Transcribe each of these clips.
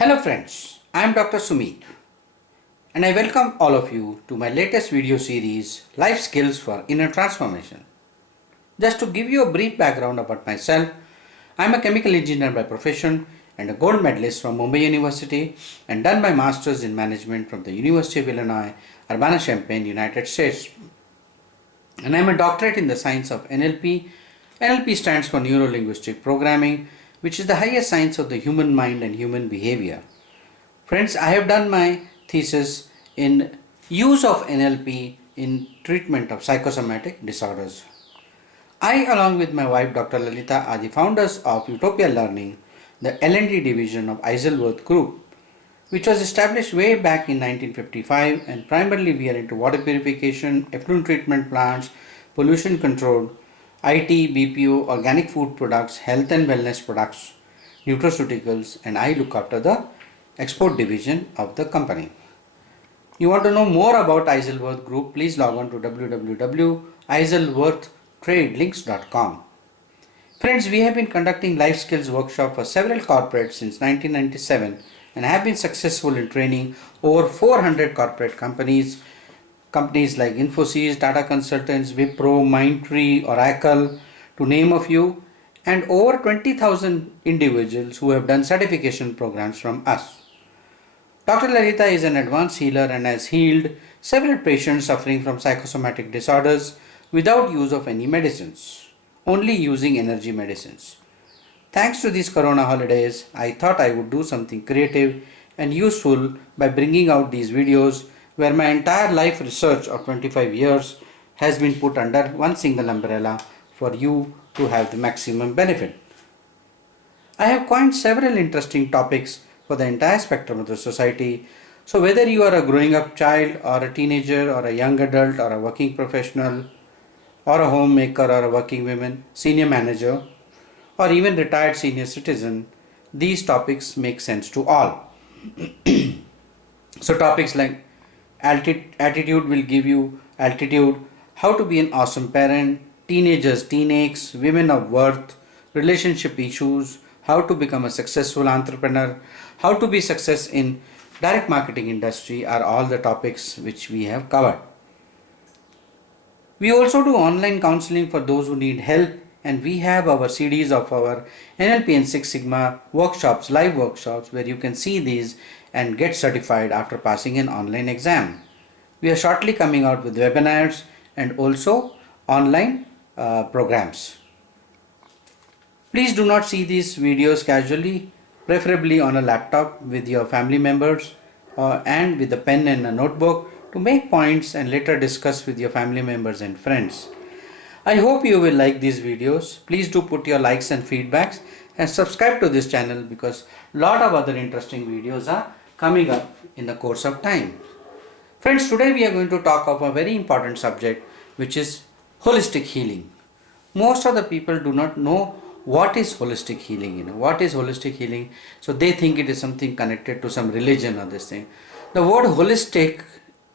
Hello friends, I am Dr. Sumeet and I welcome all of you to my latest video series Life Skills for Inner Transformation. Just to give you a brief background about myself, I am a chemical engineer by profession and a gold medalist from Mumbai University and done my masters in management from the University of Illinois, Urbana-Champaign, United States. And I am a doctorate in the science of NLP. NLP stands for Neuro Linguistic Programming, which is the highest science of the human mind and human behavior. Friends, I have done my thesis in use of NLP in treatment of psychosomatic disorders. I, along with my wife Dr. Lalita, are the founders of Utopia Learning, the L&D division of Isleworth Group, which was established way back in 1955, and primarily we are into water purification, effluent treatment plants, pollution control, IT, BPO, organic food products, health and wellness products, nutraceuticals, and I look after the export division of the company. You want to know more about Isleworth Group, please log on to www.isleworthtradelinks.com. Friends, we have been conducting life skills workshop for several corporates since 1997 and have been successful in training over 400 corporate companies like Infosys, Tata Consultants, Wipro, Mindtree, Oracle, to name a few, and over 20,000 individuals who have done certification programs from us. Dr. Lalita is an advanced healer and has healed several patients suffering from psychosomatic disorders without use of any medicines, only using energy medicines. Thanks to these corona holidays, I thought I would do something creative and useful by bringing out these videos where my entire life research of 25 years has been put under one single umbrella for you to have the maximum benefit. I have coined several interesting topics for the entire spectrum of the society. So whether you are a growing up child or a teenager or a young adult or a working professional or a homemaker or a working woman, senior manager or even retired senior citizen, these topics make sense to all. So topics like attitude will give you altitude, how to be an awesome parent, teenagers, teenages, women of worth, relationship issues, how to become a successful entrepreneur, how to be success in direct marketing industry are all the topics which we have covered. We also do online counseling for those who need help, and we have our CDs of our NLP and Six Sigma workshops, live workshops, where you can see these and get certified after passing an online exam. We are shortly coming out with webinars and also online programs. Please do not see these videos casually, preferably on a laptop with your family members and with a pen and a notebook to make points and later discuss with your family members and friends. I hope you will like these videos. Please do put your likes and feedbacks and subscribe to this channel because a lot of other interesting videos are coming up in the course of time. Friends, today we are going to talk of a very important subject, which is holistic healing. Most of the people do not know what is holistic healing. What is holistic healing? So they think it is something connected to some religion or this thing. The word holistic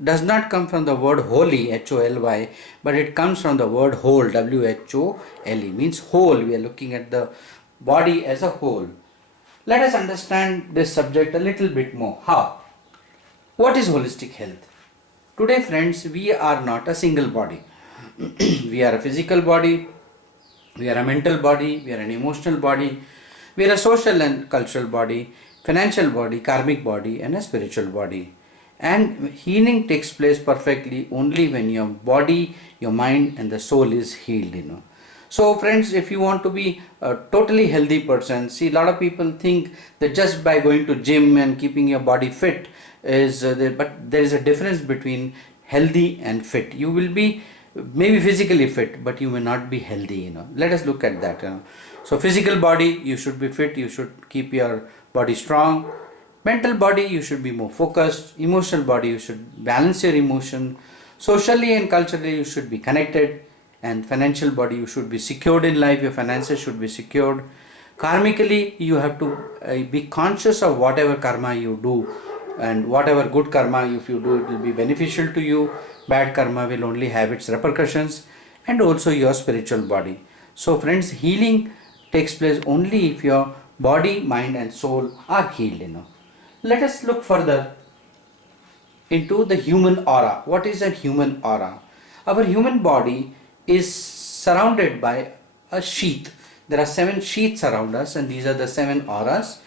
does not come from the word holy, H-O-L-Y, but it comes from the word whole, W-H-O-L-E, means whole. We are looking at the body as a whole. Let us understand this subject a little bit more. How? What is holistic health? Today, friends, we are not a single body. We are a physical body, we are a mental body, we are an emotional body, we are a social and cultural body, financial body, karmic body, and a spiritual body. And healing takes place perfectly only when your body, your mind, and the soul is healed. So friends, if you want to be a totally healthy person, see, a lot of people think that just by going to gym and keeping your body fit is but there is a difference between healthy and fit. You will be maybe physically fit, but you may not be healthy. Let us look at that. So physical body, you should be fit, you should keep your body strong. Mental body, you should be more focused. Emotional body, you should balance your emotion. Socially and culturally, you should be connected. And financial body, you should be secured in life, your finances should be secured. Karmically, you have to be conscious of whatever karma you do, and whatever good karma if you do, it will be beneficial to you. Bad karma will only have its repercussions. And also your spiritual body. So friends, healing takes place only if your body, mind and soul are healed. Let us look further into the human aura. What is a human aura? Our human body is surrounded by a sheath. There are 7 sheaths around us, and these are the 7 auras.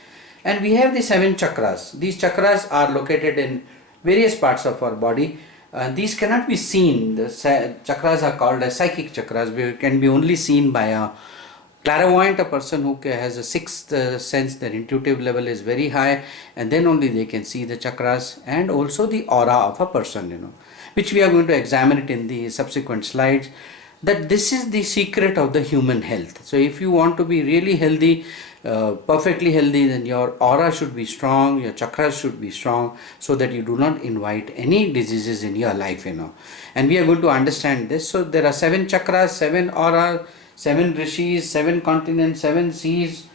And we have the 7 chakras. These chakras are located in various parts of our body. These cannot be seen. The chakras are called as psychic chakras. They can be only seen by a clairvoyant, a person who has a sixth sense. Their intuitive level is very high, and then only they can see the chakras and also the aura of a person, which we are going to examine it in the subsequent slides. That this is the secret of the human health. So if you want to be really healthy, perfectly healthy, then your aura should be strong, your chakras should be strong, so that you do not invite any diseases in your life, and we are going to understand this. So there are 7 chakras, 7 aura, 7 rishis, 7 continents, 7 seas,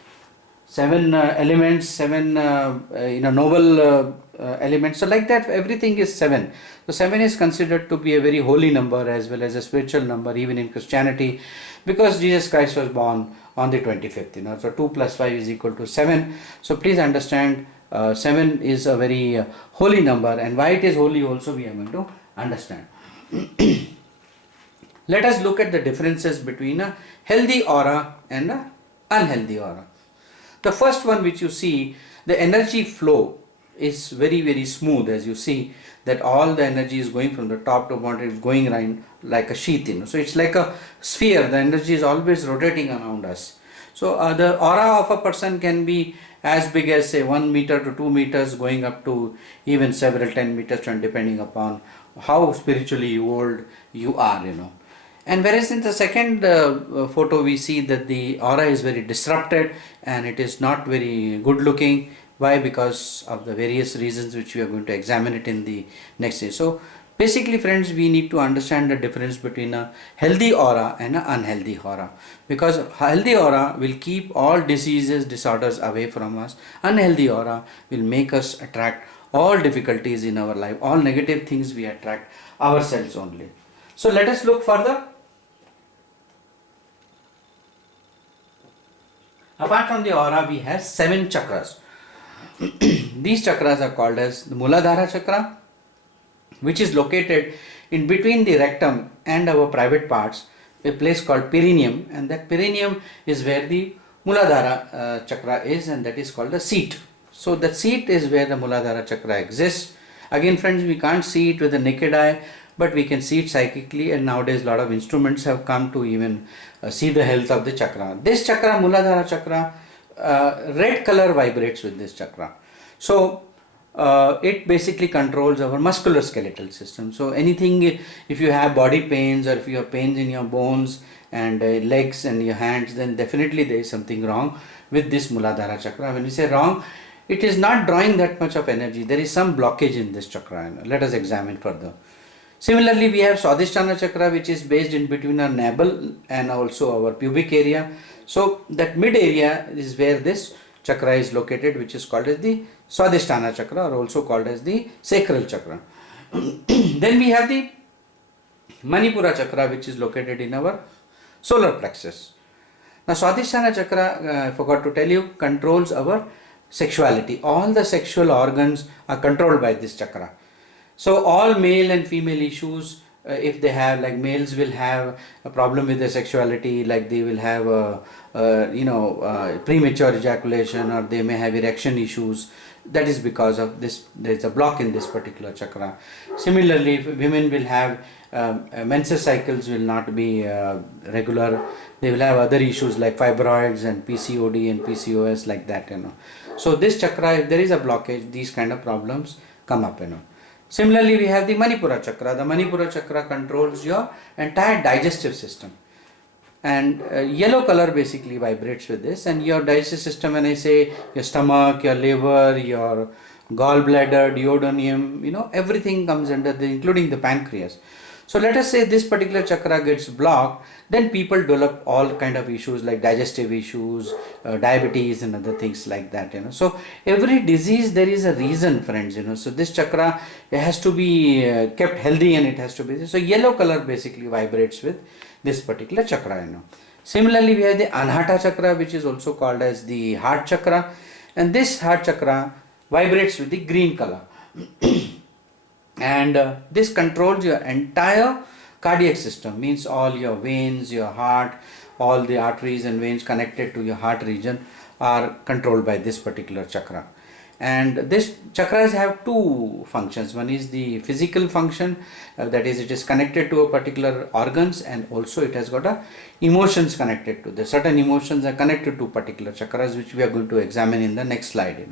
7 elements, 7 noble elements. So like that, everything is 7. So 7 is considered to be a very holy number as well as a spiritual number, even in Christianity, because Jesus Christ was born on the 25th. So 2 plus 5 is equal to 7. So please understand, 7 is a very holy number, and why it is holy also we are going to understand. Let us look at the differences between a healthy aura and an unhealthy aura. The first one which you see, the energy flow is very, very smooth. As you see that all the energy is going from the top to bottom, is going around like a sheath. So it's like a sphere. The energy is always rotating around us. So the aura of a person can be as big as say 1 meter to 2 meters, going up to even several 10 meters, and depending upon how spiritually old you are. And whereas in the second photo we see that the aura is very disrupted and it is not very good looking. Why? Because of the various reasons which we are going to examine it in the next day. So basically friends, we need to understand the difference between a healthy aura and an unhealthy aura, because healthy aura will keep all diseases, disorders away from us. Unhealthy aura will make us attract all difficulties in our life, all negative things we attract ourselves only. So let us look further. Apart from the aura, we have 7 chakras. These chakras are called as the Muladhara chakra, which is located in between the rectum and our private parts, a place called perineum, and that perineum is where the Muladhara chakra is, and that is called the seat. So the seat is where the Muladhara chakra exists. Again friends, we can't see it with the naked eye, but we can see it psychically, and nowadays a lot of instruments have come to even see the health of the chakra. This chakra, Muladhara chakra, red color vibrates with this chakra. So it basically controls our musculoskeletal system. So anything, if you have body pains or if you have pains in your bones and legs and your hands, then definitely there is something wrong with this Muladhara chakra. When we say wrong, it is not drawing that much of energy. There is some blockage in this chakra. Let us examine further. Similarly, we have Swadhisthana chakra, which is based in between our navel and also our pubic area. So that mid area is where this chakra is located, which is called as the Swadhisthana chakra, or also called as the sacral chakra. Then we have the Manipura chakra, which is located in our solar plexus. Now Swadhisthana chakra, I forgot to tell you, controls our sexuality. All the sexual organs are controlled by this chakra. So all male and female issues, if they have, like males will have a problem with their sexuality, like they will have premature ejaculation, or they may have erection issues. That is because of this, there is a block in this particular chakra. Similarly, if women will have menstrual cycles will not be regular. They will have other issues like fibroids and PCOD and PCOS, like that. So this chakra, if there is a blockage, these kind of problems come up. Similarly, we have the Manipura chakra. The Manipura chakra controls your entire digestive system, and yellow color basically vibrates with this. And your digestive system, when I say your stomach, your liver, your gallbladder, duodenum, everything comes under the, including the pancreas. So let us say this particular chakra gets blocked, then people develop all kind of issues like digestive issues, diabetes and other things like that. So every disease, there is a reason, friends. So this chakra, it has to be kept healthy, and it has to be, so yellow color basically vibrates with this particular chakra. Similarly, we have the Anahata chakra, which is also called as the heart chakra, and this heart chakra vibrates with the green color. And this controls your entire cardiac system, means all your veins, your heart, all the arteries and veins connected to your heart region are controlled by this particular chakra. And this chakras have two functions. One is the physical function, that is, it is connected to a particular organs, and also it has got a emotions connected to the certain emotions are connected to particular chakras, which we are going to examine in the next slide.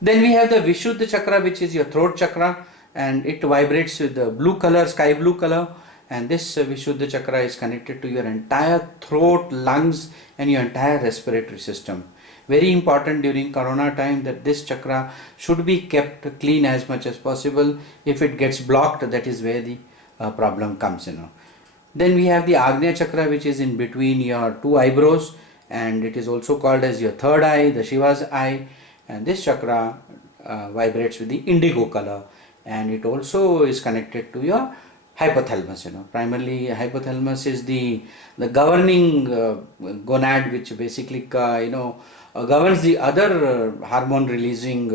Then we have the Vishuddha chakra, which is your throat chakra, and it vibrates with the blue color, sky blue color. And this Vishuddha chakra is connected to your entire throat, lungs, and your entire respiratory system. Very important during corona time that this chakra should be kept clean as much as possible. If it gets blocked, that is where the problem comes. Then we have the Agnya chakra, which is in between your two eyebrows, and it is also called as your third eye, the Shiva's eye. And this chakra vibrates with the indigo color, and it also is connected to your hypothalamus. Primarily hypothalamus is the governing gonad, which basically governs the other hormone releasing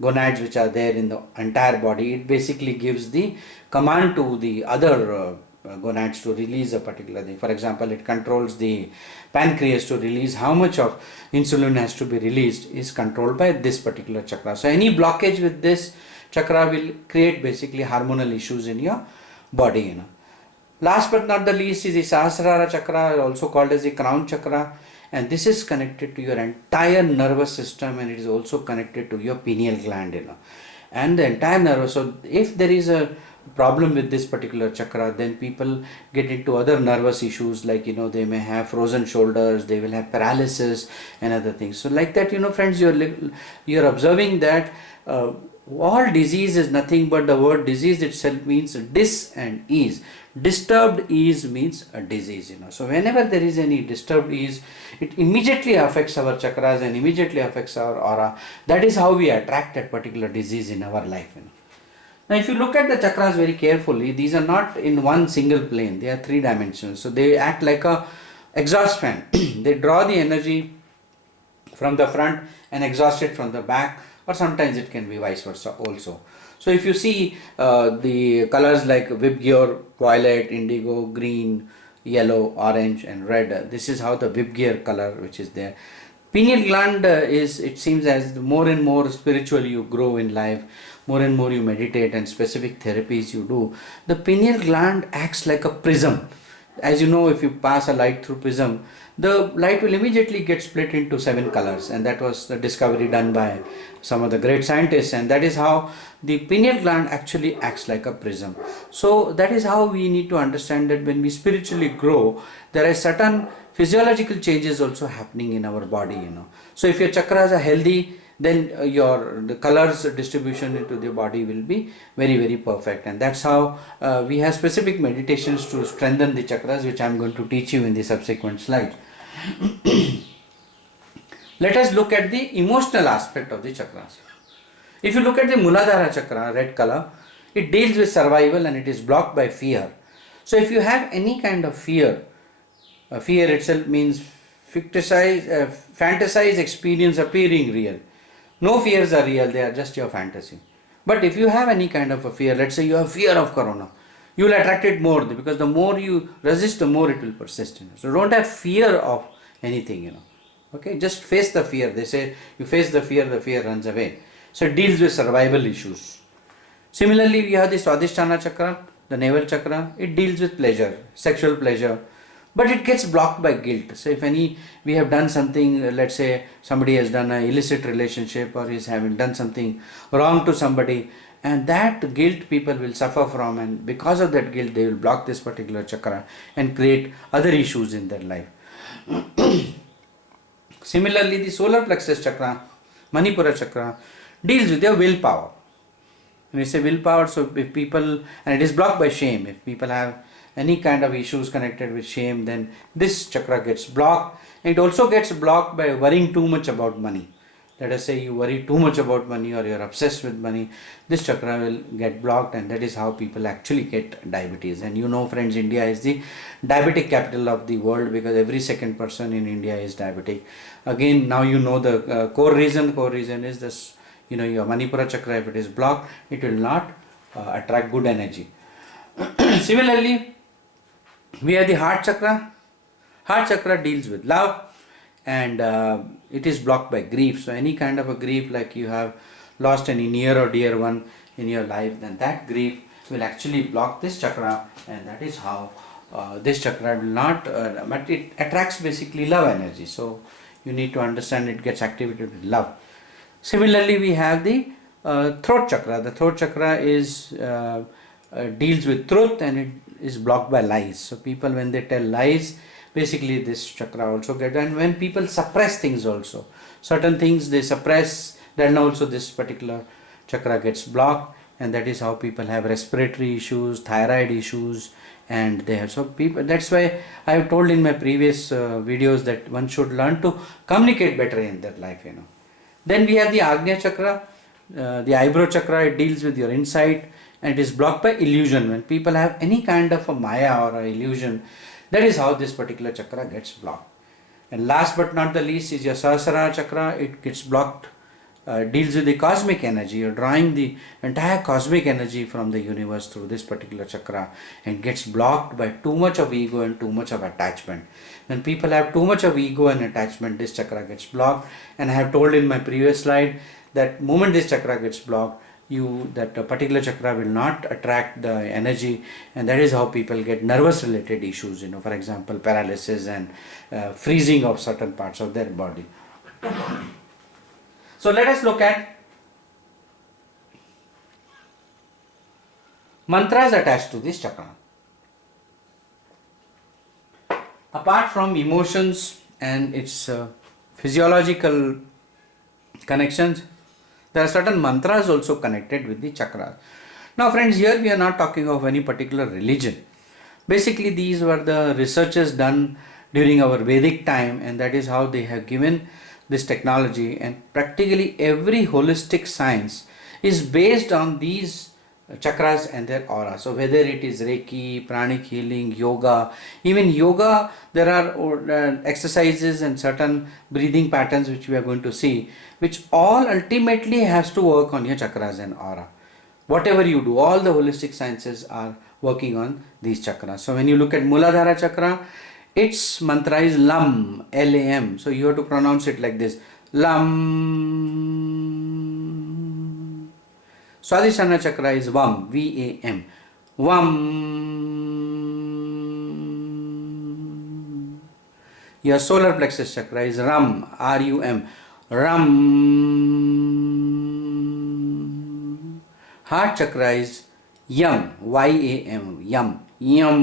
gonads which are there in the entire body. It basically gives the command to the other gonads to release a particular thing. For example, it controls the pancreas to release how much of insulin has to be released, is controlled by this particular chakra. So any blockage with this chakra will create basically hormonal issues in your body. Last but not the least is the Sahasrara chakra, also called as the crown chakra, and this is connected to your entire nervous system, and it is also connected to your pineal gland. And the entire nervous. So if there is a problem with this particular chakra, then people get into other nervous issues, like they may have frozen shoulders, they will have paralysis and other things. So like that, friends, you're observing that all disease is nothing but the word disease itself means dis and ease. Disturbed ease means a disease. So whenever there is any disturbed ease, it immediately affects our chakras and immediately affects our aura. That is how we attract that particular disease in our life. Now if you look at the chakras very carefully, these are not in one single plane, they are three dimensions. So they act like a exhaust fan. They draw the energy from the front and exhaust it from the back, or sometimes it can be vice versa also. So if you see the colors like Vibgyor, violet, indigo, green, yellow, orange and red, this is how the Vibgyor color which is there. Pineal gland it seems as more and more spiritual you grow in life, more and more you meditate and specific therapies you do, the pineal gland acts like a prism. As you know, if you pass a light through prism, the light will immediately get split into 7 colors, and that was the discovery done by some of the great scientists, and that is how the pineal gland actually acts like a prism. So that is how we need to understand that when we spiritually grow, there are certain physiological changes also happening in our body. So if your chakras are healthy, then the colors distribution into the body will be very, very perfect. And that's how we have specific meditations to strengthen the chakras, which I'm going to teach you in the subsequent slide. Let us look at the emotional aspect of the chakras. If you look at the Muladhara chakra, red color, it deals with survival and it is blocked by fear. So if you have any kind of fear, fear itself means fantasize experience appearing real. No fears are real, they are just your fantasy. But if you have any kind of a fear, let's say you have fear of corona, you will attract it more, because the more you resist, the more it will persist. So don't have fear of anything. Okay, just face the fear. They say you face the fear runs away. So it deals with survival issues. Similarly, we have the Swadhisthana chakra, the navel chakra. It deals with pleasure, sexual pleasure. But it gets blocked by guilt. So if we have done something, let's say somebody has done an illicit relationship or is having done something wrong to somebody, and that guilt people will suffer from, and because of that guilt they will block this particular chakra and create other issues in their life. Similarly, the solar plexus chakra, Manipura chakra, deals with your willpower. When we say willpower, so if people, and it is blocked by shame, if people have any kind of issues connected with shame, then this chakra gets blocked. It also gets blocked by worrying too much about money. Let us say you worry too much about money or you are obsessed with money, this chakra will get blocked, and that is how people actually get diabetes. And friends, India is the diabetic capital of the world, because every second person in India is diabetic. Again, now the core reason is this, your Manipura chakra, if it is blocked, it will not attract good energy. Similarly, we have the heart chakra. Heart chakra deals with love, and it is blocked by grief. So any kind of a grief, like you have lost any near or dear one in your life, then that grief will actually block this chakra, and that is how this chakra will not, but it attracts basically love energy. So you need to understand it gets activated with love. Similarly, we have the throat chakra. The throat chakra is deals with truth, and it is blocked by lies. So people, when they tell lies, basically this chakra also gets, and when people suppress things also, certain things they suppress, then also this particular chakra gets blocked, and that is how people have respiratory issues, thyroid issues, and they have, so people, that's why I have told in my previous videos that one should learn to communicate better in their life, Then we have the Agnya chakra, the eyebrow chakra. It deals with your insight, and it is blocked by illusion. When people have any kind of a maya or a illusion, that is how this particular chakra gets blocked. And last but not the least is your Sahasrara chakra. It gets blocked, deals with the cosmic energy. You're drawing the entire cosmic energy from the universe through this particular chakra, and gets blocked by too much of ego and too much of attachment. When people have too much of ego and attachment, this chakra gets blocked. And I have told in my previous slide that moment this chakra gets blocked, that a particular chakra will not attract the energy, and that is how people get nervous related issues, for example paralysis and freezing of certain parts of their body. So let us look at mantras attached to this chakra. Apart from emotions and its physiological connections, there are certain mantras also connected with the chakras. Now friends, here we are not talking of any particular religion. Basically these were the researches done during our Vedic time, and that is how they have given this technology, and practically every holistic science is based on these chakras and their aura. So whether it is Reiki, pranic healing, yoga, even yoga, there are exercises and certain breathing patterns which we are going to see, which all ultimately has to work on your chakras and aura. Whatever you do, all the holistic sciences are working on these chakras. So when you look at Muladhara chakra, its mantra is LAM, L-A-M. So you have to pronounce it like this, LAM. Swadhisthana chakra is VAM, V-A-M, VAM. Your solar plexus chakra is RAM, R-U-M, RAM. Heart chakra is YAM, Y-A-M, YAM, YAM.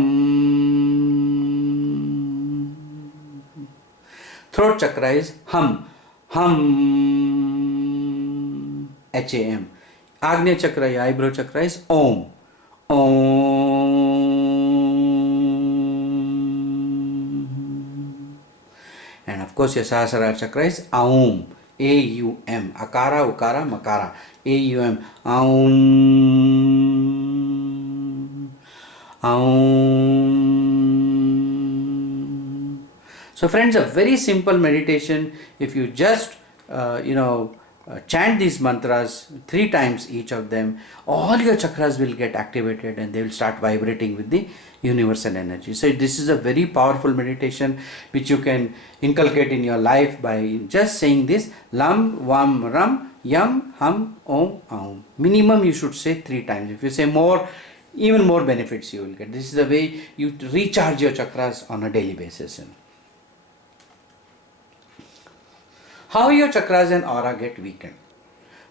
Throat chakra is HUM, HUM, H-A-M. Agnya chakra, your eyebrow chakra is OM, OM. And of course your Sahasrara chakra is AUM, A-U-M, Akara, Ukara, Makara, A-U-M, AUM, AUM. So friends, a very simple meditation. If you just chant these mantras 3 times each of them, all your chakras will get activated and they will start vibrating with the universal energy. So this is a very powerful meditation which you can inculcate in your life by just saying this LAM, VAM, RAM, YAM, HUM, OM, AUM. Minimum you should say 3 times. If you say more, even more benefits you will get. This is the way you recharge your chakras on a daily basis. How your chakras and aura get weakened?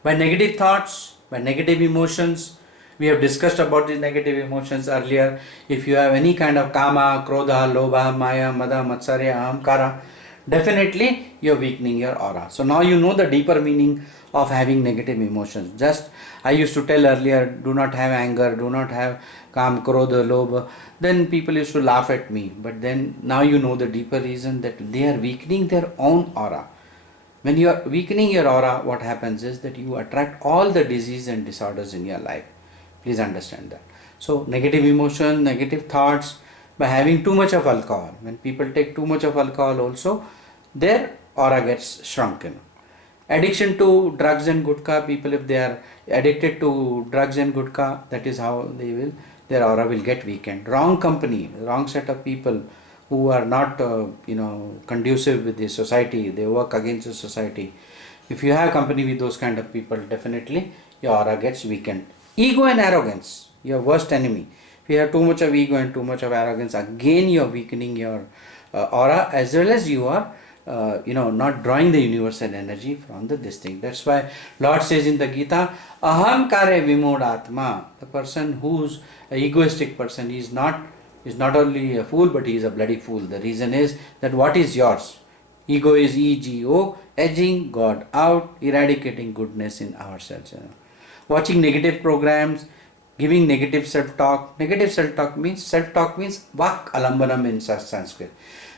By negative thoughts, by negative emotions. We have discussed about these negative emotions earlier. If you have any kind of kama, krodha, lobha, maya, mada, matsarya, ahamkara, definitely you are weakening your aura. So now you know the deeper meaning of having negative emotions. Just I used to tell earlier, do not have anger, do not have kam, krodha, lobha. Then people used to laugh at me. But then now you know the deeper reason, that they are weakening their own aura. When you are weakening your aura, what happens is that you attract all the disease and disorders in your life. Please understand that. So negative emotion, negative thoughts, by having too much of alcohol. When people take too much of alcohol also, their aura gets shrunken. Addiction to drugs and gutka, people, if they are addicted to drugs and gutka, that is how they will, their aura will get weakened. Wrong company, wrong set of people who are not conducive with the society, they work against the society. If you have company with those kind of people, definitely your aura gets weakened. Ego and arrogance, your worst enemy. If you have too much of ego and too much of arrogance, again you are weakening your aura, as well as you are not drawing the universal energy from this thing. That's why Lord says in the Gita, aham kare vimod atma. The person who's an egoistic person is not only a fool, but he is a bloody fool. The reason is that what is yours? Ego is ego, edging God out, eradicating goodness in ourselves. Watching negative programs, giving negative self-talk. Negative self-talk means vak alambanam in Sanskrit.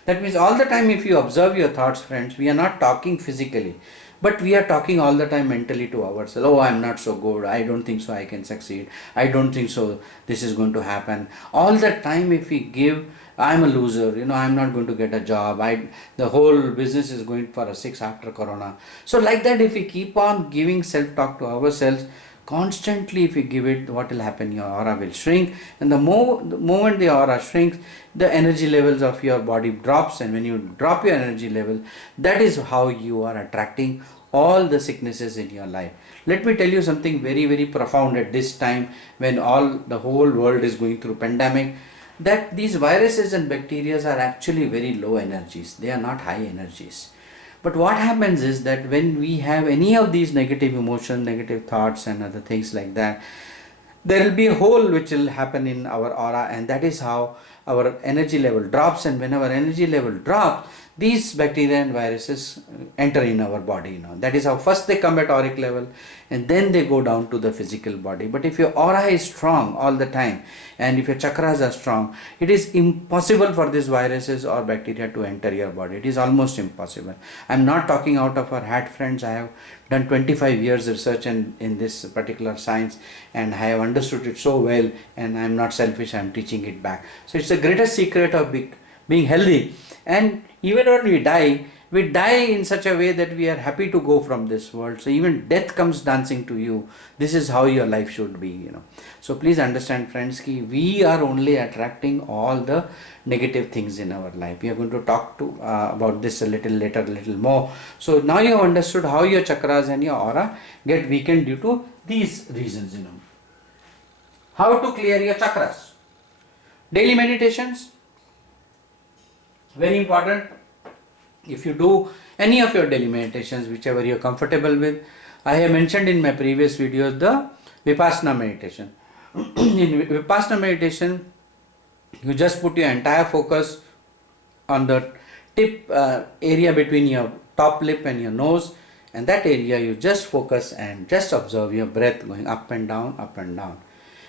That means all the time if you observe your thoughts, friends, we are not talking physically, but we are talking all the time mentally to ourselves. Oh, I am not so good. I don't think so I can succeed. I don't think so this is going to happen. All the time if we give, I am a loser, I am not going to get a job. The whole business is going for a 6 after Corona. So like that, if we keep on giving self-talk to ourselves, constantly if you give it, what will happen? Your aura will shrink, and the moment the aura shrinks, the energy levels of your body drops, and when you drop your energy level, that is how you are attracting all the sicknesses in your life. Let me tell you something very, very profound at this time when the whole world is going through pandemic, that these viruses and bacteria are actually very low energies. They are not high energies. But what happens is that when we have any of these negative emotions, negative thoughts and other things like that, there will be a hole which will happen in our aura, and that is how our energy level drops. And when our energy level drops, these bacteria and viruses enter in our body. That is how first they come at auric level, and then they go down to the physical body. But if your aura is strong all the time, and if your chakras are strong, it is impossible for these viruses or bacteria to enter your body. It is almost impossible. I am not talking out of our hat, friends. I have done 25 years research in this particular science, and I have understood it so well, and I am not selfish. I am teaching it back. So it's the greatest secret of being healthy. And even when we die in such a way that we are happy to go from this world. So even death comes dancing to you. This is how your life should be. So please understand, friends, we are only attracting all the negative things in our life. We are going to talk about this a little later, a little more. So now you have understood how your chakras and your aura get weakened due to these reasons. How to clear your chakras? Daily meditations, very important. If you do any of your daily meditations, whichever you are comfortable with, I have mentioned in my previous videos the Vipassana meditation. In Vipassana meditation, you just put your entire focus on the tip area between your top lip and your nose, and that area you just focus and just observe your breath going up and down, up and down.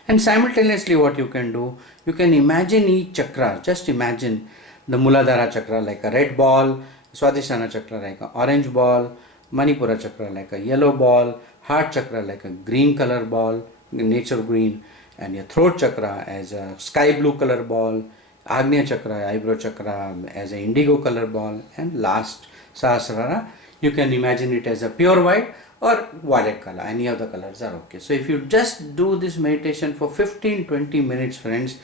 And simultaneously what you can do, you can imagine each chakra. Just imagine the Muladhara chakra like a red ball, Swadhisthana chakra like an orange ball, Manipura chakra like a yellow ball, heart chakra like a green color ball, nature green, and your throat chakra as a sky blue color ball, Agnya chakra, eyebrow chakra as an indigo color ball, and last Sahasrara, you can imagine it as a pure white or violet color. Any of the colors are okay. So if you just do this meditation for 15-20 minutes, friends,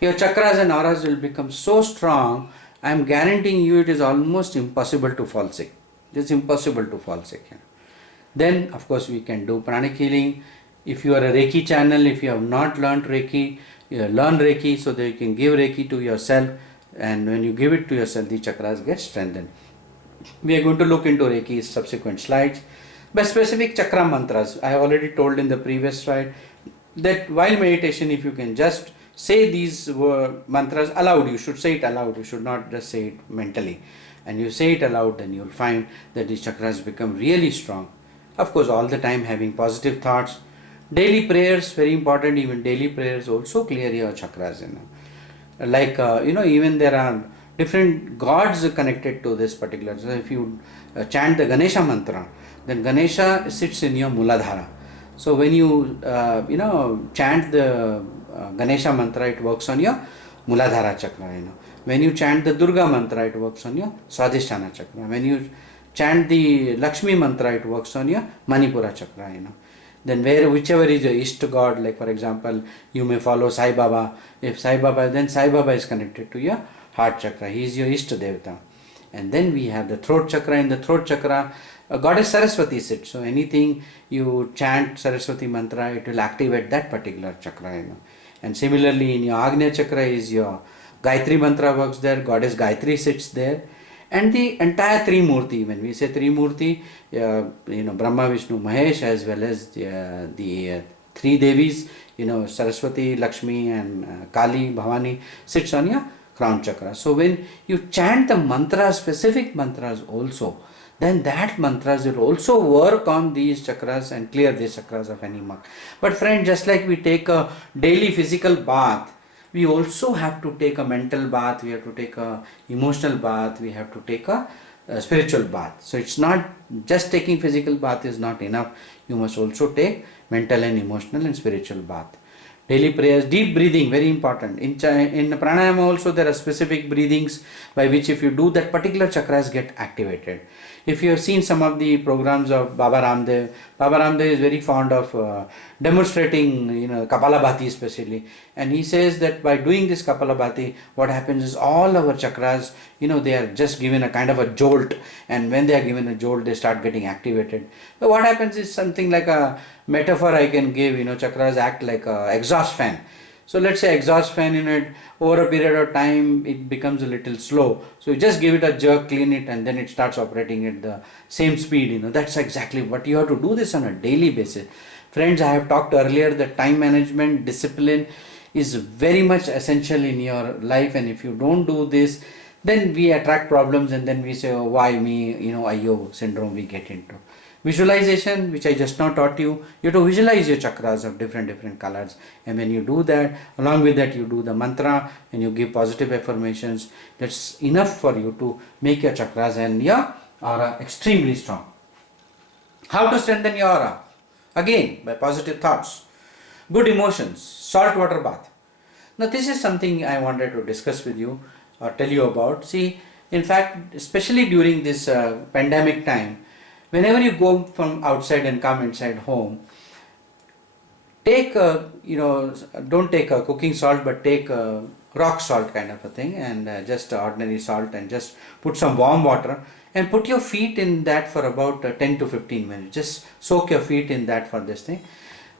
your chakras and auras will become so strong. I am guaranteeing you it is almost impossible to fall sick. It is impossible to fall sick. Then of course we can do pranic healing. If you are a Reiki channel, if you have not learned Reiki, you learn Reiki so that you can give Reiki to yourself, and when you give it to yourself, the chakras get strengthened. We are going to look into Reiki's subsequent slides. By specific chakra mantras, I have already told in the previous slide that while meditation, if you can just say these mantras aloud, you should say it aloud, you should not just say it mentally. And you say it aloud, then you will find that the chakras become really strong. Of course, all the time having positive thoughts. Daily prayers, very important. Even daily prayers also clear your chakras. Like, even there are different gods connected to this particular. So if you chant the Ganesha mantra, then Ganesha sits in your Muladhara. So when you, chant the Ganesha mantra, it works on your Muladhara chakra. When you chant the Durga mantra, it works on your Swadhisthana chakra. When you chant the Lakshmi mantra, it works on your Manipura chakra, Then whichever is your Ishta God, like for example, you may follow Sai Baba. If Sai Baba, then Sai Baba is connected to your heart chakra. He is your Ishta Devata. And then we have the throat chakra. In the throat chakra, Goddess Saraswati sits. So anything you chant Saraswati mantra, it will activate that particular chakra, And similarly, in your Agnya chakra is your Gayatri mantra works there. Goddess Gayatri sits there. And the entire Trimurti, when we say Trimurti, Brahma, Vishnu, Mahesh, as well as the three Devis, Saraswati, Lakshmi and Kali, Bhavani, sits on your crown chakra. So when you chant the mantras, specific mantras also, then that mantras will also work on these chakras and clear these chakras of any muck. But friend, just like we take a daily physical bath, we also have to take a mental bath, we have to take a emotional bath, we have to take a spiritual bath. So it's not just taking physical bath is not enough. You must also take mental and emotional and spiritual bath. Daily prayers, deep breathing, very important. In pranayama also there are specific breathings by which if you do, that particular chakras get activated. If you have seen some of the programs of Baba Ramdev is very fond of demonstrating, Kapalabhati especially. And he says that by doing this Kapalabhati, what happens is all our chakras, they are just given a kind of a jolt. And when they are given a jolt, they start getting activated. So what happens is something like a metaphor I can give, chakras act like a exhaust fan. So let's say exhaust fan, over a period of time, it becomes a little slow. So you just give it a jerk, clean it, and then it starts operating at the same speed. That's exactly what you have to do this on a daily basis. Friends, I have talked earlier that time management, discipline is very much essential in your life. And if you don't do this, then we attract problems and then we say, oh, why me, Ayyo syndrome we get into. Visualization, which I just now taught you, you have to visualize your chakras of different colors. And when you do that, along with that you do the mantra and you give positive affirmations. That's enough for you to make your chakras and your aura extremely strong. How to strengthen your aura? Again, by positive thoughts, good emotions, salt water bath. Now this is something I wanted to discuss with you or tell you about. See, in fact, especially during this pandemic time, whenever you go from outside and come inside home, take don't take a cooking salt, but take a rock salt kind of a thing, and just ordinary salt, and just put some warm water and put your feet in that for about 10 to 15 minutes. Just soak your feet in that for this thing.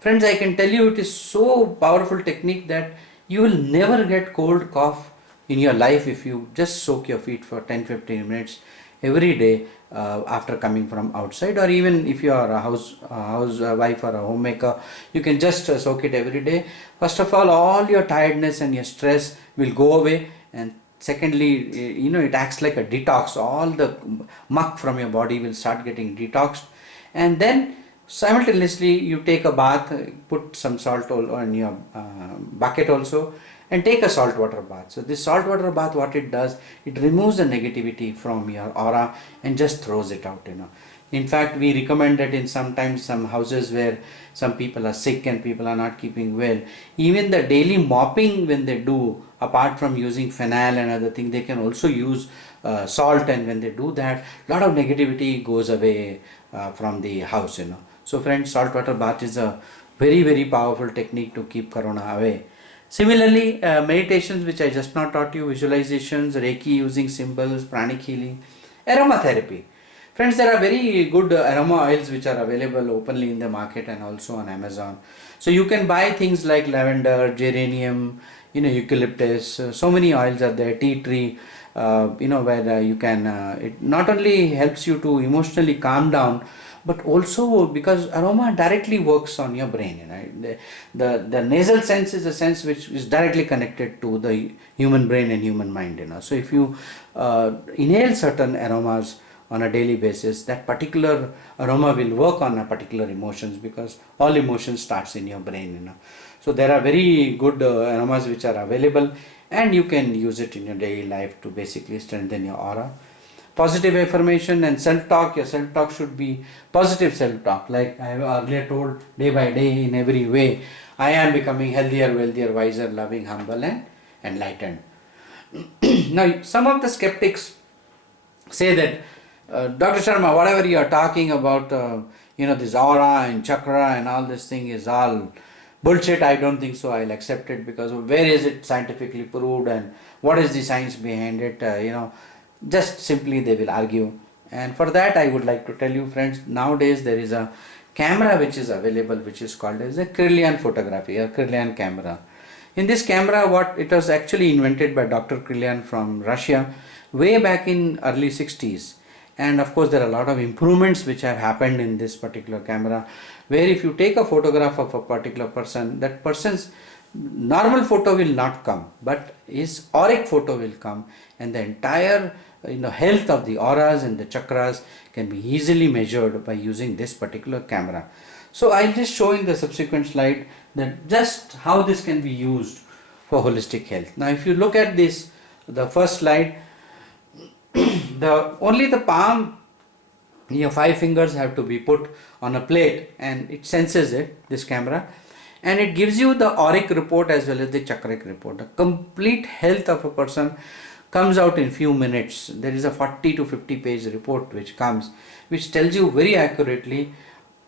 Friends, I can tell you it is so powerful technique that you will never get cold cough in your life if you just soak your feet for 10-15 minutes every day after coming from outside, or even if you are a housewife or a homemaker, you can just soak it every day. First of all your tiredness and your stress will go away, and secondly, it acts like a detox. All the muck from your body will start getting detoxed, and then simultaneously you take a bath, put some salt on your bucket also, and take a salt water bath. So this salt water bath, what it does, it removes the negativity from your aura and just throws it out. In fact, we recommend that in sometimes some houses where some people are sick and people are not keeping well, even the daily mopping when they do, apart from using phenyl and other things, they can also use salt, and when they do that, a lot of negativity goes away from the house. So friends, salt water bath is a very powerful technique to keep corona away. Similarly, meditations which I just now taught you, visualizations, REIKI using symbols, PRANIC healing, aromatherapy. Friends, there are very good aroma oils which are available openly in the market and also on Amazon. So you can buy things like lavender, geranium, eucalyptus, so many oils are there, tea tree, where you can, it not only helps you to emotionally calm down, but also because aroma directly works on your brain. The nasal sense is a sense which is directly connected to the human brain and human mind. So if you inhale certain aromas on a daily basis, that particular aroma will work on a particular emotions, because all emotions starts in your brain. So there are very good aromas which are available, and you can use it in your daily life to basically strengthen your aura. Positive affirmation and self-talk. Your self-talk should be positive self-talk. Like I have earlier told, day by day, in every way, I am becoming healthier, wealthier, wiser, loving, humble and enlightened. Now, some of the skeptics say that Dr. Sharma, whatever you are talking about, this aura and chakra and all this thing is all bullshit. I don't think so. I'll accept it, because where is it scientifically proved and what is the science behind it? Just simply they will argue. And for that, I would like to tell you, friends, nowadays there is a camera which is available, which is called as a Kirlian photography or Kirlian camera. In this camera, what it was actually invented by Dr. Kirlian from Russia way back in early 60s. And of course, there are a lot of improvements which have happened in this particular camera, where if you take a photograph of a particular person, that person's normal photo will not come, but his auric photo will come, and the entire health of the auras and the chakras can be easily measured by using this particular camera. So I'll just show in the subsequent slide that just how this can be used for holistic health. Now if you look at this, the first slide, only the palm, your 5 fingers have to be put on a plate, and it senses it, this camera, and it gives you the auric report as well as the chakric report. The complete health of a person comes out in few minutes. There is a 40 to 50 page report which comes, which tells you very accurately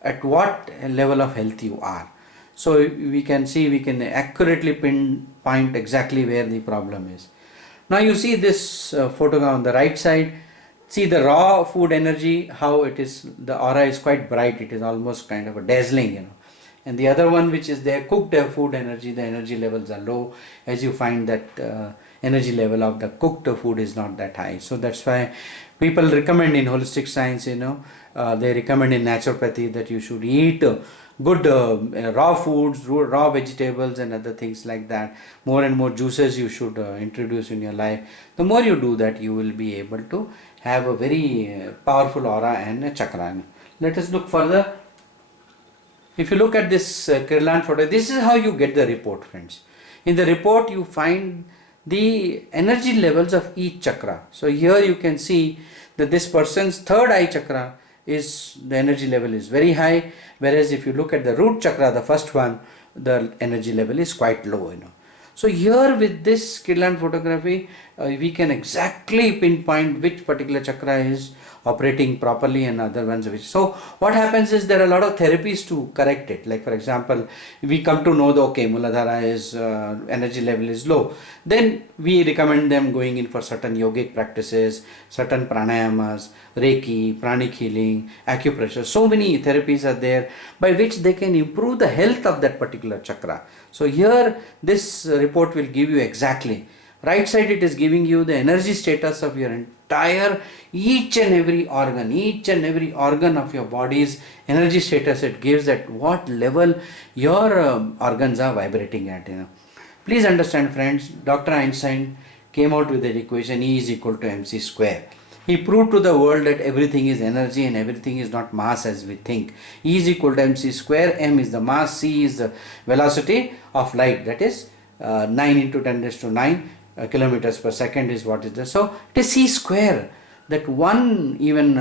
at what level of health you are. So we can accurately pinpoint exactly where the problem is. Now you see this photograph on the right side. See the raw food energy, how it is, the aura is quite bright, it is almost kind of a dazzling, And the other one, which is their cooked food energy, the energy levels are low, as you find that energy level of the cooked food is not that high. So that's why people recommend in holistic science, they recommend in naturopathy that you should eat good raw foods, raw vegetables and other things like that. More and more juices you should introduce in your life. The more you do that, you will be able to have a very powerful aura and a chakra. Let us look further. If you look at this Kirlian photo, this is how you get the report, friends. In the report, you find the energy levels of each chakra. So here you can see that this person's third eye chakra is, the energy level is very high, whereas if you look at the root chakra, the first one, the energy level is quite low. So here with this Kirlian photography, we can exactly pinpoint which particular chakra is operating properly and other ones which. So what happens is there are a lot of therapies to correct it. Like for example, we come to know that okay, Muladhara is energy level is low. Then we recommend them going in for certain yogic practices, certain pranayamas, REIKI, PRANIC healing, acupressure. So many therapies are there by which they can improve the health of that particular chakra. So here this report will give you exactly. Right side it is giving you the energy status of your entire, each and every organ of your body's energy status. It gives at what level your organs are vibrating at. Please understand, friends, Dr. Einstein came out with the equation E is equal to mc square. He proved to the world that everything is energy and everything is not mass as we think. E is equal to mc square, m is the mass, c is the velocity of light, that is 9 into 10 raised to 9 kilometers per second is what is there. So it is c square. That one even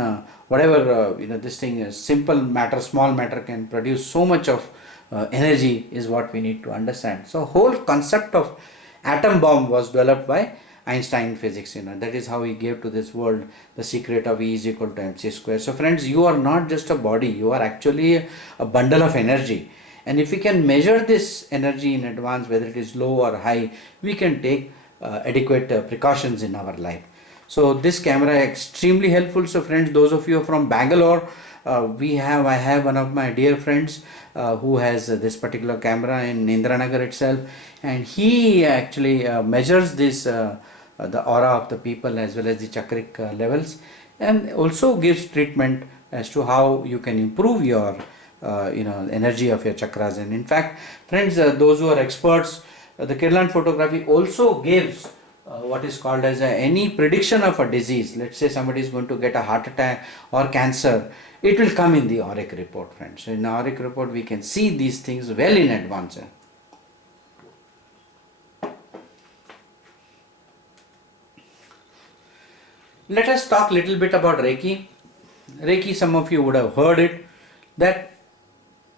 whatever this thing is simple matter, small matter can produce so much of energy is what we need to understand. So whole concept of atom bomb was developed by Einstein physics. That is how he gave to this world the secret of E is equal to mc square. So friends, you are not just a body, you are actually a bundle of energy. And if we can measure this energy in advance, whether it is low or high, we can take adequate precautions in our life. So this camera is extremely helpful. So friends, those of you from Bangalore, I have one of my dear friends who has this particular camera in Indiranagar itself, and he actually measures this the aura of the people as well as the chakric levels, and also gives treatment as to how you can improve your energy of your chakras. And in fact, friends, those who are experts, the Kirlian photography also gives what is called as any prediction of a disease. Let's say somebody is going to get a heart attack or cancer, it will come in the auric report, friends. So in the auric report we can see these things well in advance. Let us talk a little bit about Reiki. Reiki, some of you would have heard it. That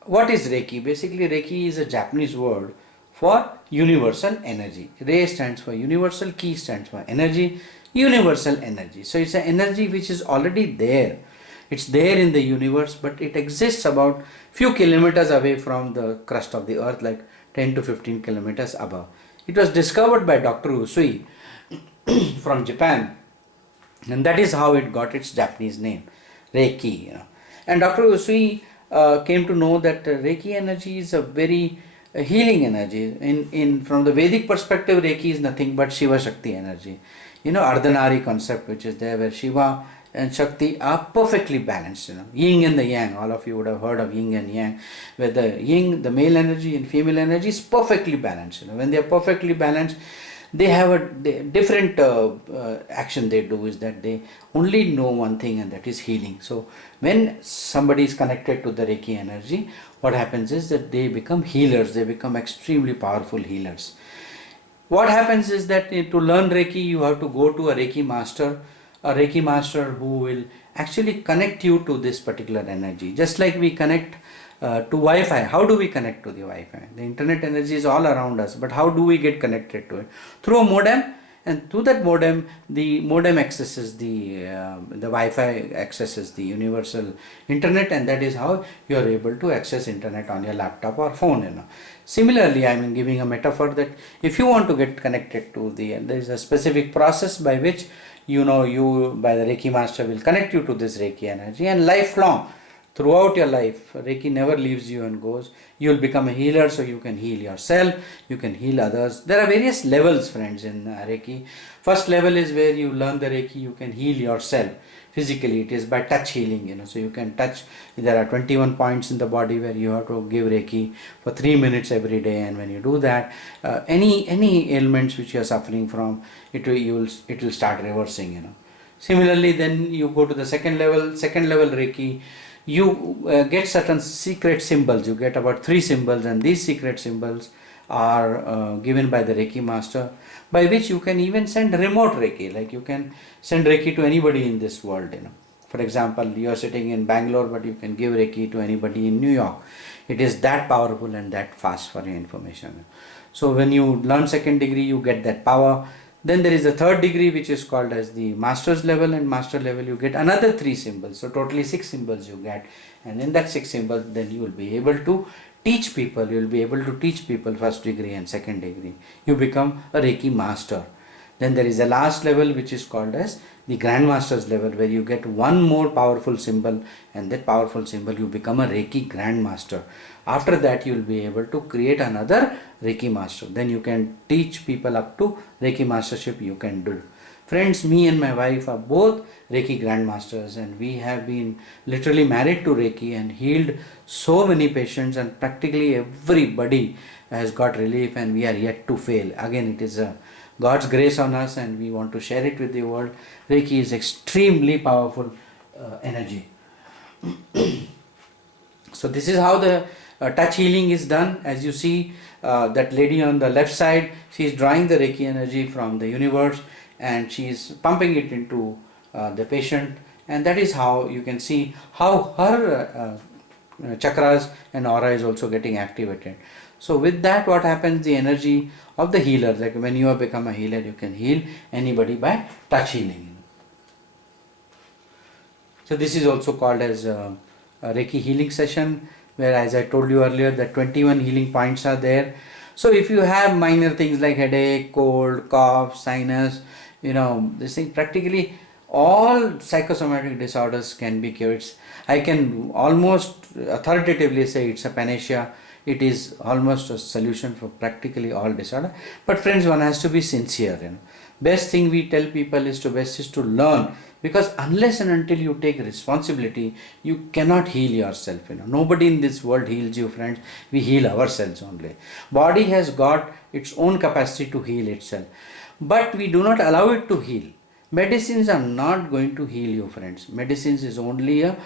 what is Reiki? Basically, Reiki is a Japanese word for universal energy. Re stands for universal, ki stands for energy. universal energy. So it's an energy which is already there. It's there in the universe, but it exists about few kilometers away from the crust of the earth, like 10 to 15 kilometers above. It was discovered by Dr. Usui from Japan, and that is how it got its Japanese name, Reiki. And Dr. Usui came to know that Reiki energy is a very healing energy. In from the Vedic perspective, Reiki is nothing but Shiva Shakti energy. Ardhanari concept which is there, where Shiva and Shakti are perfectly balanced. Yin and the yang. All of you would have heard of yin and yang, where the yin, the male energy and female energy, is perfectly balanced. When they are perfectly balanced, they have a different action they do, is that they only know one thing, and that is healing. So when somebody is connected to the Reiki energy, what happens is that they become healers. They become extremely powerful healers. What happens is that to learn Reiki, you have to go to a Reiki master who will actually connect you to this particular energy. Just like we connect to Wi-Fi. How do we connect to the Wi-Fi? The internet energy is all around us, but how do we get connected to it? Through a modem, and through that modem, the modem accesses the Wi-Fi accesses the universal internet, and that is how you are able to access internet on your laptop or phone. Similarly, I am giving a metaphor that if you want to get connected to there is a specific process by which you by the Reiki master will connect you to this Reiki energy, and lifelong, throughout your life, Reiki never leaves you and goes. You will become a healer, so you can heal yourself, you can heal others. There are various levels, friends, in Reiki. First level is where you learn the Reiki, you can heal yourself physically. It is by touch healing, so you can touch. There are 21 points in the body where you have to give Reiki for 3 minutes every day, and when you do that, any ailments which you are suffering from, it will start reversing. Similarly, then you go to the second level Reiki. You get certain secret symbols. You get about 3 symbols, and these secret symbols are given by the Reiki master, by which you can even send remote Reiki. Like you can send Reiki to anybody in this world. For example, you are sitting in Bangalore, but you can give Reiki to anybody in New York. It is that powerful and that fast, for your information. So when you learn second degree, you get that power. Then there is a third degree, which is called as the master's level, and master level you get another 3 symbols. So totally 6 symbols you get, and in that 6 symbols, then you will be able to teach people. You will be able to teach people first degree and second degree. You become a Reiki master. Then there is a last level which is called as the Grandmaster's level, where you get one more powerful symbol, and that powerful symbol you become a Reiki Grandmaster. After that, you will be able to create another Reiki Master. Then you can teach people up to Reiki Mastership you can do. Friends, me and my wife are both Reiki Grandmasters, and we have been literally married to Reiki and healed so many patients, and practically everybody has got relief, and we are yet to fail. Again, it is God's grace on us, and we want to share it with the world. Reiki is extremely powerful energy. So this is how the touch healing is done. As you see, that lady on the left side, she is drawing the Reiki energy from the universe, and she is pumping it into the patient, and that is how you can see how her chakras and aura is also getting activated. So with that, what happens, the energy of the healer, like when you have become a healer, you can heal anybody by touch healing. So this is also called as a Reiki healing session, where, as I told you earlier, that 21 healing points are there. So if you have minor things like headache, cold, cough, sinus, this thing, practically all psychosomatic disorders can be cured. I can almost authoritatively say it's a panacea. It is almost a solution for practically all disorder. But friends, one has to be sincere. Best thing we tell people is to learn, because unless and until you take responsibility, you cannot heal yourself. Nobody in this world heals you, friends. We heal ourselves only. Body has got its own capacity to heal itself, but we do not allow it to heal. Medicines are not going to heal you, friends. Medicines is only a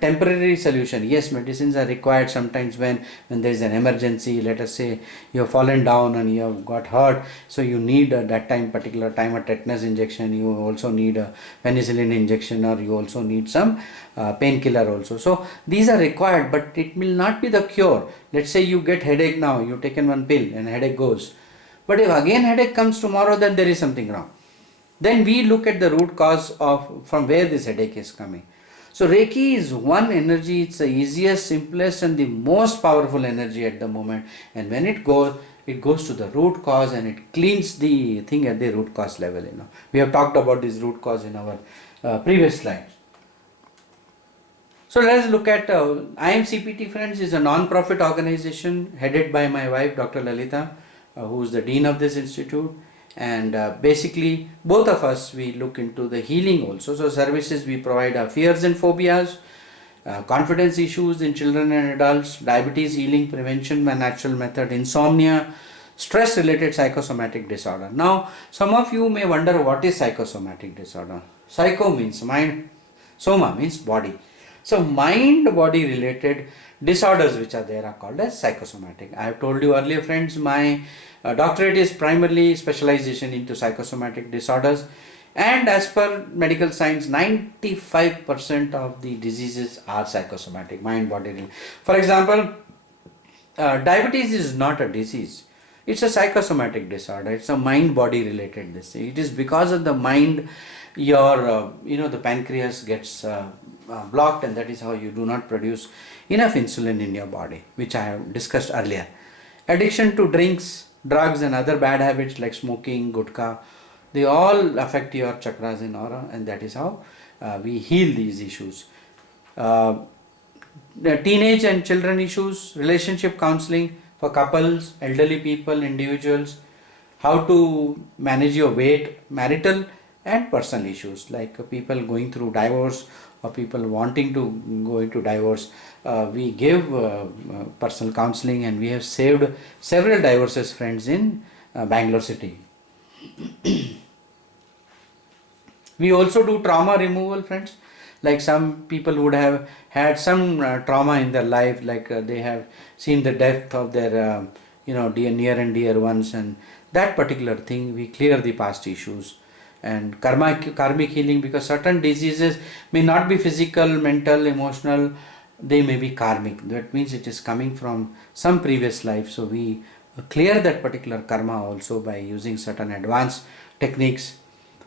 temporary solution. Yes, medicines are required sometimes when there is an emergency. Let us say you have fallen down and you have got hurt, so you need that particular time a tetanus injection. You also need a penicillin injection, or you also need some painkiller also. So these are required, but it will not be the cure. Let's say you get headache now, you taken one pill and headache goes. But if again headache comes tomorrow, then there is something wrong. Then we look at the root cause of from where this headache is coming. So Reiki is one energy, it's the easiest, simplest and the most powerful energy at the moment, and when it goes to the root cause and it cleans the thing at the root cause level. We have talked about this root cause in our previous slides. So let's look at IMCPT, friends, is a non-profit organization headed by my wife, Dr. Lalita, who is the dean of this institute. And basically both of us, we look into the healing also. So services we provide are fears and phobias, confidence issues in children and adults, diabetes healing prevention by natural method, insomnia, stress related psychosomatic disorder. Now some of you may wonder, what is psychosomatic disorder? Psycho means mind, soma means body. So mind body related disorders which are there are called as psychosomatic. I have told you earlier, friends, my doctorate is primarily specialization into psychosomatic disorders, and as per medical science 95% of the diseases are psychosomatic, mind body related. For example, diabetes is not a disease, it's a psychosomatic disorder, it's a mind body related disease. It is because of the mind your the pancreas gets blocked, and that is how you do not produce enough insulin in your body, which I have discussed earlier. Addiction to drinks, drugs and other bad habits like smoking, gutka, they all affect your chakras and aura, and that is how we heal these issues. The teenage and children issues, relationship counseling for couples, elderly people, individuals, how to manage your weight, marital and personal issues like people going through divorce or people wanting to go into divorce. We give personal counseling, and we have saved several divorces, friends, in Bangalore city. We also do trauma removal, friends, like some people would have had some trauma in their life, like they have seen the death of their near and dear ones, and that particular thing we clear the past issues. And karmic healing, because certain diseases may not be physical, mental, emotional, they may be karmic. That means it is coming from some previous life. So we clear that particular karma also by using certain advanced techniques.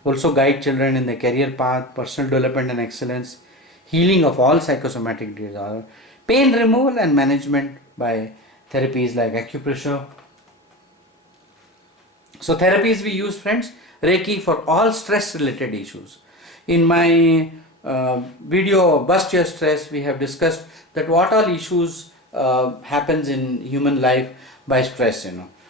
Also guide children in the career path, personal development and excellence, healing of all psychosomatic disorders, pain removal and management by therapies like acupressure. So therapies we use, friends, Reiki for all stress related issues. In my video Bust Your Stress, we have discussed that what all issues happens in human life by stress.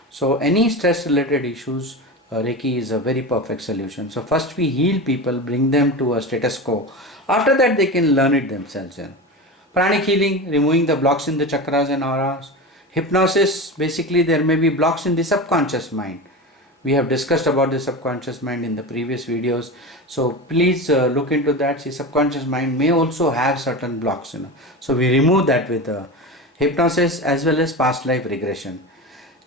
So any stress related issues, Reiki is a very perfect solution. So first we heal people, bring them to a status quo. After that they can learn it themselves. Pranic healing, removing the blocks in the chakras and auras. Hypnosis, basically there may be blocks in the subconscious mind. We have discussed about the subconscious mind in the previous videos. So please look into that. See, subconscious mind may also have certain blocks. So we remove that with hypnosis as well as past life regression.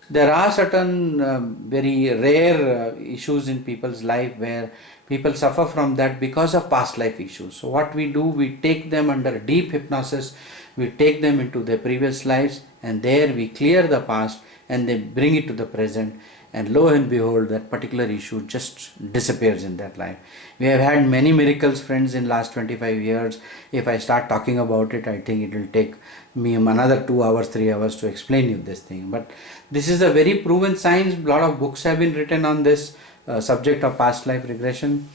There are certain very rare issues in people's life where people suffer from that because of past life issues. So what we do, we take them under deep hypnosis, we take them into their previous lives, and there we clear the past and they bring it to the present, and lo and behold, that particular issue just disappears in that life. We have had many miracles, friends, in last 25 years. If I start talking about it, I think it will take me another 2 hours, 3 hours to explain you this thing. But this is a very proven science. A lot of books have been written on this subject of past life regression.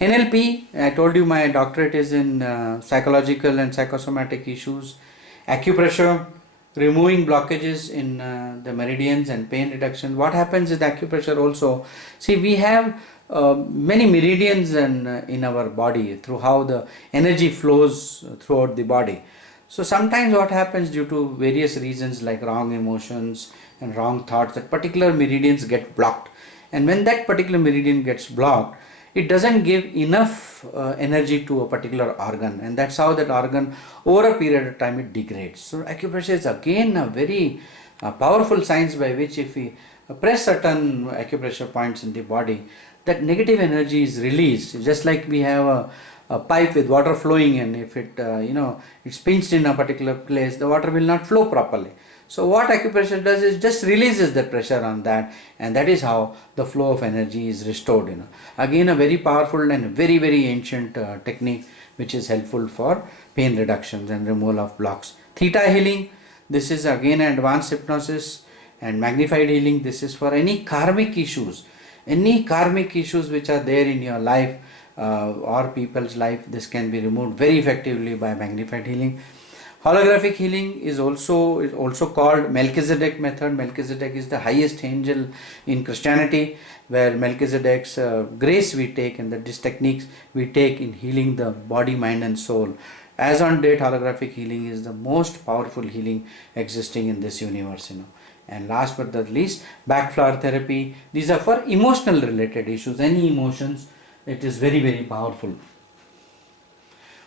NLP, I told you my doctorate is in psychological and psychosomatic issues. Acupressure, removing blockages in the meridians and pain reduction. What happens with acupressure also, see, we have many meridians in our body through how the energy flows throughout the body. So sometimes what happens, due to various reasons like wrong emotions and wrong thoughts, that particular meridians get blocked, and when that particular meridian gets blocked, it doesn't give enough energy to a particular organ, and that's how that organ over a period of time it degrades. So acupressure is again a very powerful science by which if we press certain acupressure points in the body, that negative energy is released. Just like we have a pipe with water flowing, and if it it's pinched in a particular place, the water will not flow properly. So what acupressure does is just releases the pressure on that, and that is how the flow of energy is restored. Again, a very powerful and very, very ancient technique which is helpful for pain reductions and removal of blocks. Theta healing, this is again advanced hypnosis. And magnified healing, this is for any karmic issues which are there in your life or people's life. This can be removed very effectively by magnified healing. Holographic healing is also called Melchizedek method. Melchizedek is the highest angel in Christianity, where Melchizedek's grace we take, and that these techniques we take in healing the body, mind and soul. As on date, holographic healing is the most powerful healing existing in this universe. And last but not least, back flower therapy. These are for emotional related issues, any emotions. It is very, very powerful.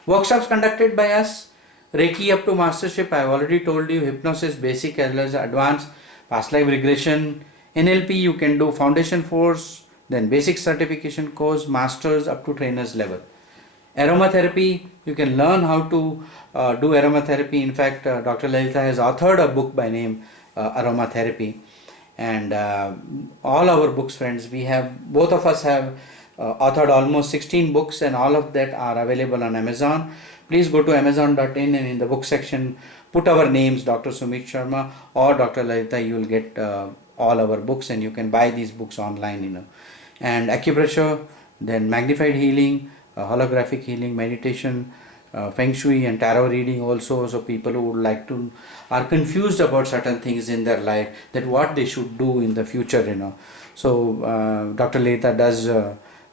Workshops conducted by us, Reiki up to mastership. I have already told you, hypnosis, basic as well as advanced, past life regression. NLP, you can do foundation course, then basic certification course, masters up to trainers level. Aromatherapy, you can learn how to do aromatherapy. In fact, Dr. Lalita has authored a book by name Aromatherapy, and all our books, friends, both of us have authored almost 16 books, and all of that are available on Amazon. Please go to amazon.in, and in the book section put our names, Dr. Sumeet Sharma or Dr. Lalita. You will get all our books, and you can buy these books online. And acupressure, then magnified healing, holographic healing, meditation, feng shui and tarot reading also. So people who would like to are confused about certain things in their life, that what they should do in the future. So Dr. Lalita does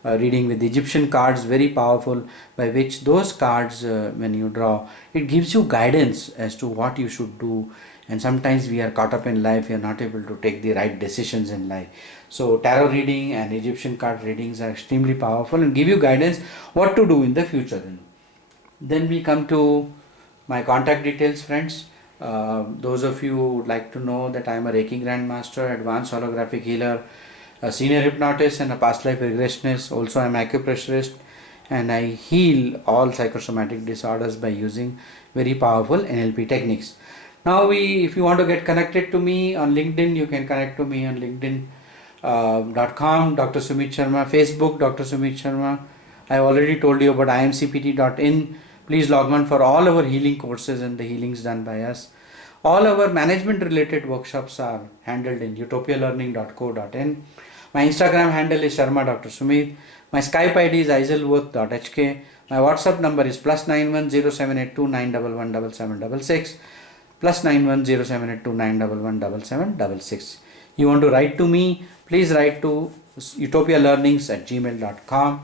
reading with Egyptian cards, very powerful, by which those cards when you draw, it gives you guidance as to what you should do. And sometimes we are caught up in life, we are not able to take the right decisions in life. So tarot reading and Egyptian card readings are extremely powerful and give you guidance what to do in the future. Then we come to my contact details, friends. Those of you who would like to know that I am a Reiki Grandmaster, advanced holographic healer, a senior hypnotist and a past life regressionist. Also I am acupressurist, and I heal all psychosomatic disorders by using very powerful NLP techniques. Now if you want to get connected to me on LinkedIn, you can connect to me on linkedin.com, Dr. Sumeet Sharma, Facebook, Dr. Sumeet Sharma. I have already told you about imcpt.in. Please log on for all our healing courses and the healings done by us. All our management related workshops are handled in utopialearning.co.in. My Instagram handle is Sharma Dr. Sumeet. My Skype ID is iselworth.hk. My WhatsApp number is +91 0782 911 7766, +91 0782 911 7766. You want to write to me, please write to utopialearnings@gmail.com.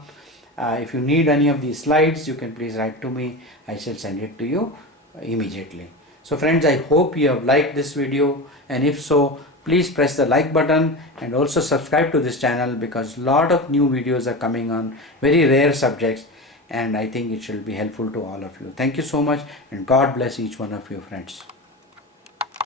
If you need any of these slides, you can please write to me. I shall send it to you immediately. So friends, I hope you have liked this video, and if so, please press the like button and also subscribe to this channel, because lot of new videos are coming on very rare subjects, and I think it will be helpful to all of you. Thank you so much, and God bless each one of you, friends.